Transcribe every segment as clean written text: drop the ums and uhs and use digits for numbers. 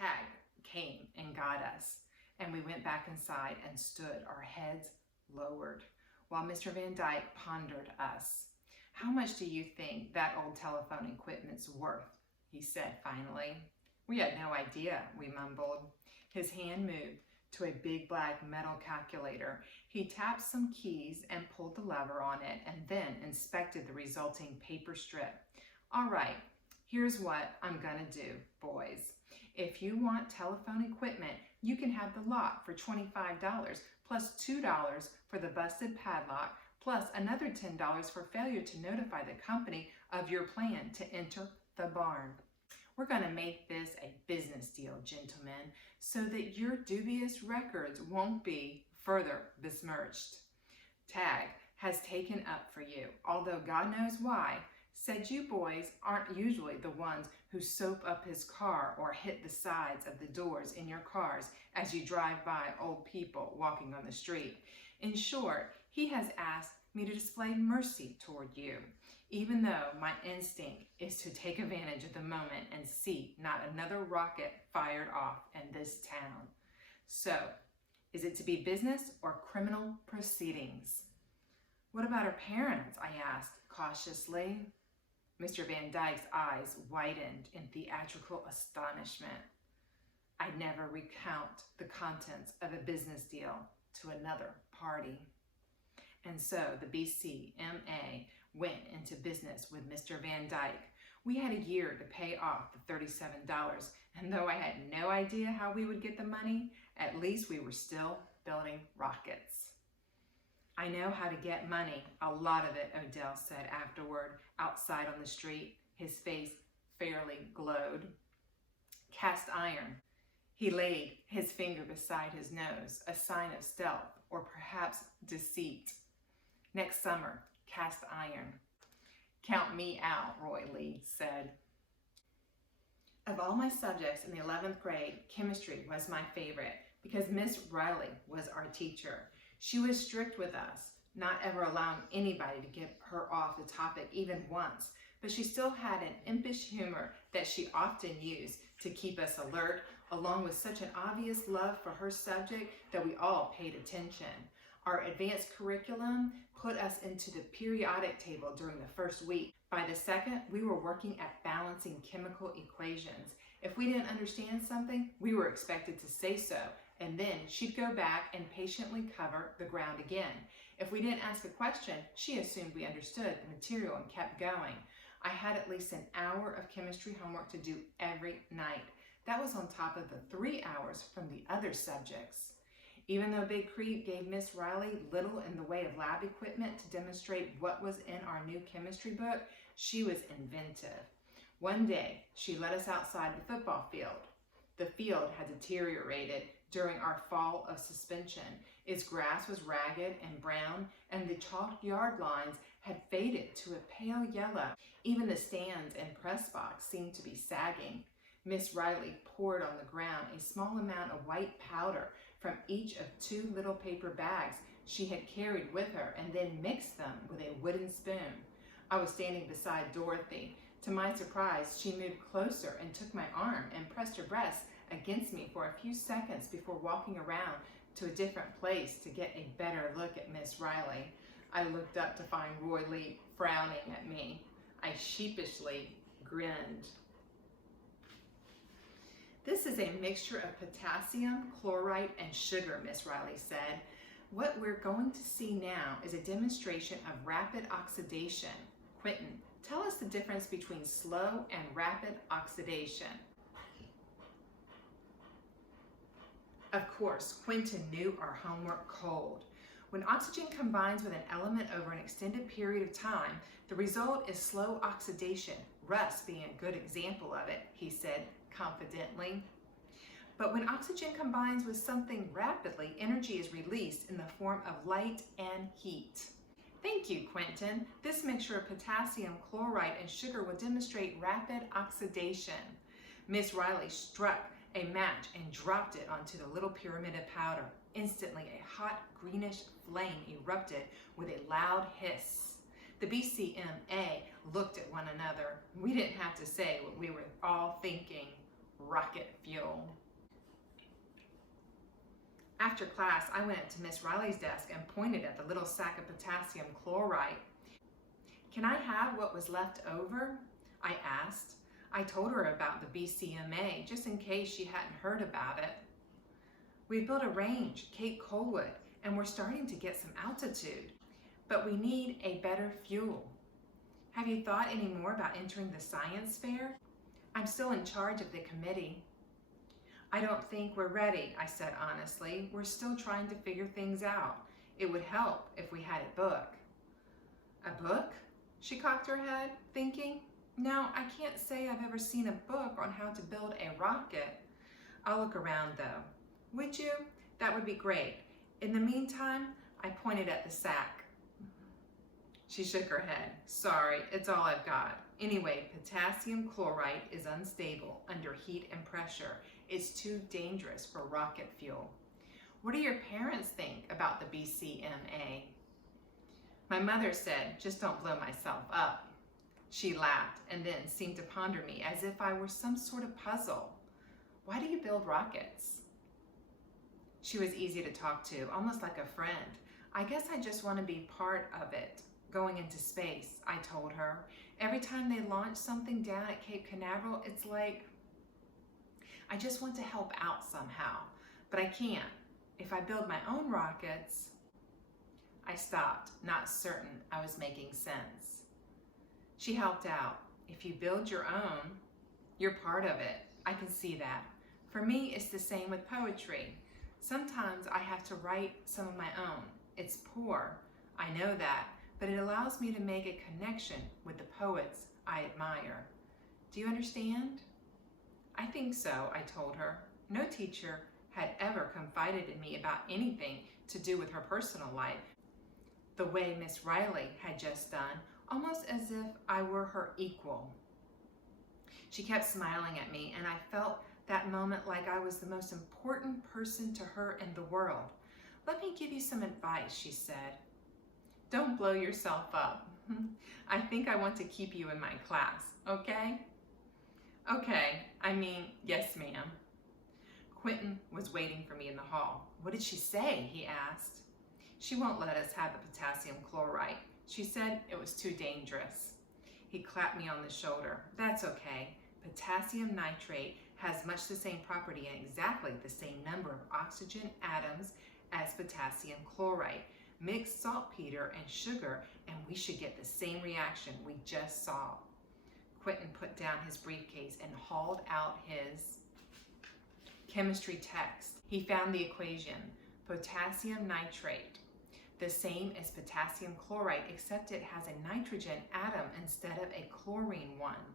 Tag came and got us, and we went back inside and stood, our heads lowered, while Mr. Van Dyke pondered us. "How much do you think that old telephone equipment's worth?" he said finally. We had no idea, we mumbled. His hand moved to a big black metal calculator. He tapped some keys and pulled the lever on it, and then inspected the resulting paper strip. "All right, here's what I'm gonna do, boys. If you want telephone equipment, you can have the lot for $25 plus $2 for the busted padlock plus another $10 for failure to notify the company of your plan to enter the barn. We're going to make this a business deal, gentlemen, so that your dubious records won't be further besmirched. Tag has taken up for you, although God knows why, said you boys aren't usually the ones who soap up his car or hit the sides of the doors in your cars as you drive by old people walking on the street. In short, he has asked me to display mercy toward you, even though my instinct is to take advantage of the moment and see not another rocket fired off in this town. So, is it to be business or criminal proceedings?" "What about our parents?" I asked cautiously. Mr. Van Dyke's eyes widened in theatrical astonishment. "I'd never recount the contents of a business deal to another party." And so the BCMA went into business with Mr. Van Dyke. We had a year to pay off the $37, and though I had no idea how we would get the money, at least we were still building rockets. "I know how to get money, a lot of it," Odell said afterward, outside on the street. His face fairly glowed. "Cast iron." He laid his finger beside his nose, a sign of stealth or perhaps deceit. "Next summer, cast iron." "Count me out," Roy Lee said. Of all my subjects in the 11th grade, chemistry was my favorite because Miss Riley was our teacher. She was strict with us, not ever allowing anybody to get her off the topic even once, but she still had an impish humor that she often used to keep us alert, along with such an obvious love for her subject that we all paid attention. Our advanced curriculum put us into the periodic table during the first week. By the second, we were working at balancing chemical equations. If we didn't understand something, we were expected to say so, and then she'd go back and patiently cover the ground again. If we didn't ask a question, she assumed we understood the material and kept going. I had at least an hour of chemistry homework to do every night. That was on top of the 3 hours from the other subjects. Even though Big Creek gave Miss Riley little in the way of lab equipment to demonstrate what was in our new chemistry book, she was inventive. One day, she let us outside the football field. The field had deteriorated during our fall of suspension. Its grass was ragged and brown, and the chalked yard lines had faded to a pale yellow. Even the stands and press box seemed to be sagging. Miss Riley poured on the ground a small amount of white powder from each of 2 little paper bags she had carried with her, and then mixed them with a wooden spoon. I was standing beside Dorothy. To my surprise, she moved closer and took my arm and pressed her breast against me for a few seconds before walking around to a different place to get a better look at Miss Riley. I looked up to find Roy Lee frowning at me. I sheepishly grinned. "This is a mixture of potassium, chloride, and sugar," Miss Riley said. "What we're going to see now is a demonstration of rapid oxidation. Quentin, tell us the difference between slow and rapid oxidation." Of course, Quentin knew our homework cold. When oxygen combines with an element over an extended period of time, the result is slow oxidation, rust being a good example of it, he said confidently. But when oxygen combines with something rapidly, energy is released in the form of light and heat. "Thank you, Quentin. This mixture of potassium, chloride, and sugar will demonstrate rapid oxidation." Miss Riley struck a match and dropped it onto the little pyramid of powder. Instantly, a hot greenish flame erupted with a loud hiss. The BCMA looked at one another. We didn't have to say what we were all thinking. rocket fuel. After class, I went up to Miss Riley's desk and pointed at the little sack of potassium chloride. "Can I have what was left over?" I asked. I told her about the BCMA just in case she hadn't heard about it. "We built a range, Cape Colwood, and we're starting to get some altitude, but we need a better fuel. Have you thought any more about entering the science fair? I'm still in charge of the committee." "I don't think we're ready," I said honestly. "We're still trying to figure things out. It would help if we had a book." "A book?" She cocked her head, thinking, "No, I can't say I've ever seen a book on how to build a rocket. I'll look around though." "Would you? That would be great. In the meantime," I pointed at the sack. She shook her head. "Sorry, it's all I've got. Anyway, potassium chloride is unstable under heat and pressure. It's too dangerous for rocket fuel." "What do your parents think about the BCMA?" My mother said, "Just don't blow myself up." She laughed and then seemed to ponder me as if I were some sort of puzzle. "Why do you build rockets?" She was easy to talk to, almost like a friend. "I guess I just want to be part of it, going into space," I told her. "Every time they launch something down at Cape Canaveral, it's like I just want to help out somehow, but I can't. If I build my own rockets..." I stopped, not certain I was making sense. She helped out. "If you build your own, you're part of it. I can see that. For me, it's the same with poetry. Sometimes I have to write some of my own. It's poor, I know that, but it allows me to make a connection with the poets I admire. Do you understand?" "I think so," I told her. No teacher had ever confided in me about anything to do with her personal life, the way Miss Riley had just done, almost as if I were her equal. She kept smiling at me, and I felt that moment like I was the most important person to her in the world. "Let me give you some advice," she said. "Don't blow yourself up. I think I want to keep you in my class, okay?" "Okay, yes, ma'am." Quentin was waiting for me in the hall. "What did she say?" he asked. "She won't let us have the potassium chloride. She said it was too dangerous." He clapped me on the shoulder. "That's okay. Potassium nitrate has much the same property and exactly the same number of oxygen atoms as potassium chloride. Mix saltpeter and sugar and we should get the same reaction we just saw." Quentin put down his briefcase and hauled out his chemistry text. He found the equation: potassium nitrate, the same as potassium chloride, except it has a nitrogen atom instead of a chlorine one.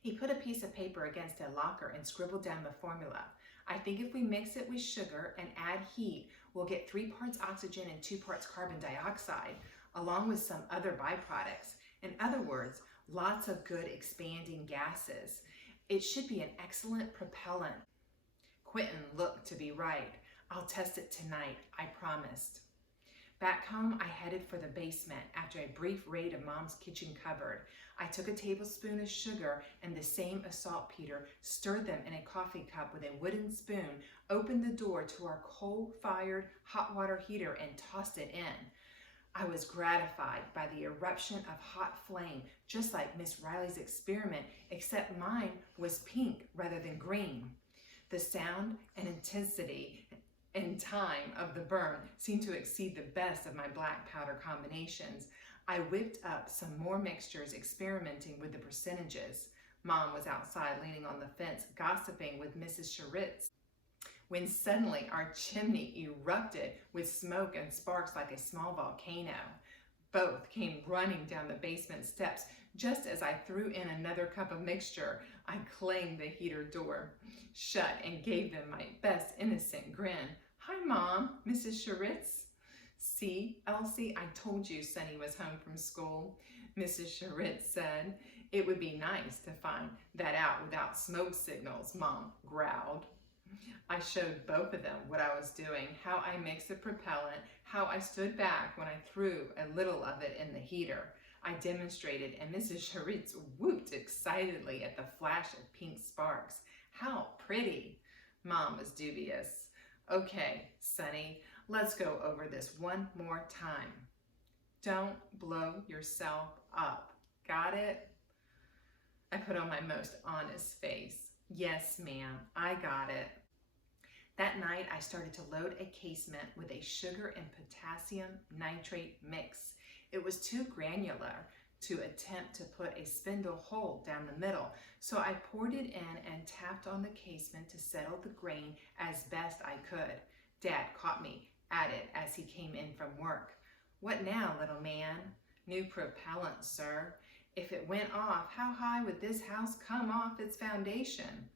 He put a piece of paper against a locker and scribbled down the formula. "I think if we mix it with sugar and add heat, we'll get 3 parts oxygen and 2 parts carbon dioxide, along with some other byproducts. In other words, lots of good expanding gases. It should be an excellent propellant." Quentin looked to be right. "I'll test it tonight," I promised. Back home, I headed for the basement after a brief raid of Mom's kitchen cupboard. I took a tablespoon of sugar and the same as saltpeter, stirred them in a coffee cup with a wooden spoon, opened the door to our coal-fired hot water heater and tossed it in. I was gratified by the eruption of hot flame, just like Miss Riley's experiment, except mine was pink rather than green. The sound and intensity and time of the burn seemed to exceed the best of my black powder combinations. I whipped up some more mixtures, experimenting with the percentages. Mom was outside leaning on the fence, gossiping with Mrs. Sherritts, when suddenly our chimney erupted with smoke and sparks like a small volcano. Both came running down the basement steps just as I threw in another cup of mixture. I clanged the heater door shut and gave them my best innocent grin. "Hi, Mom, Mrs. Sherritts." "See, Elsie, I told you Sonny was home from school," Mrs. Sherritts said. "It would be nice to find that out without smoke signals," Mom growled. I showed both of them what I was doing, how I mixed the propellant, how I stood back when I threw a little of it in the heater. I demonstrated, and Mrs. Charitz whooped excitedly at the flash of pink sparks. How pretty! Mom was dubious. Okay, Sonny, let's go over this one more time. Don't blow yourself up. Got it? I put on my most honest face. Yes, ma'am, I got it. That night, I started to load a casement with a sugar and potassium nitrate mix. It was too granular to attempt to put a spindle hole down the middle, so I poured it in and tapped on the casement to settle the grain as best I could. Dad caught me at it as he came in from work. What now, little man? New propellant, sir. If it went off, how high would this house come off its foundation?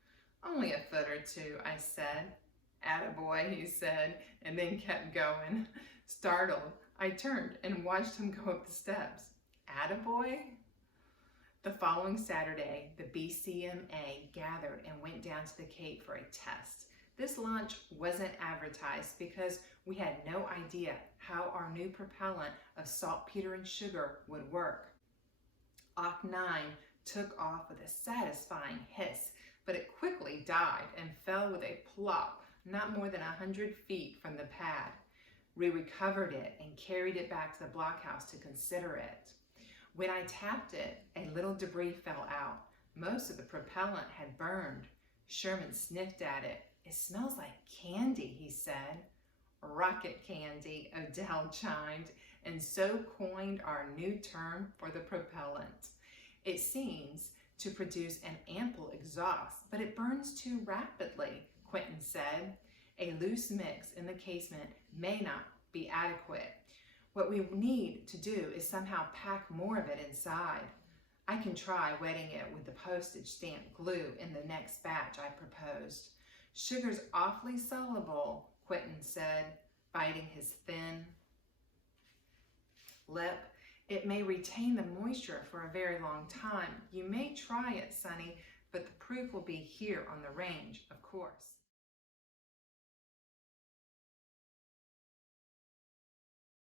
Only a foot or two, I said. Attaboy, he said, and then kept going. Startled, I turned and watched him go up the steps. Attaboy? The following Saturday, the BCMA gathered and went down to the Cape for a test. This launch wasn't advertised because we had no idea how our new propellant of saltpeter and sugar would work. Ach 9 took off with a satisfying hiss, but it quickly died and fell with a plop not more than 100 feet from the pad. We recovered it and carried it back to the blockhouse to consider it. When I tapped it, a little debris fell out. Most of the propellant had burned. Sherman sniffed at it. It smells like candy, he said. Rocket candy, Odell chimed, and so coined our new term for the propellant. It seems to produce an ample exhaust, but it burns too rapidly, Quentin said. A loose mix in the casement may not be adequate. What we need to do is somehow pack more of it inside. I can try wetting it with the postage stamp glue in the next batch, I proposed. Sugar's awfully soluble, Quentin said, biting his thin lip. It may retain the moisture for a very long time. You may try it, Sonny, but the proof will be here on the range, of course.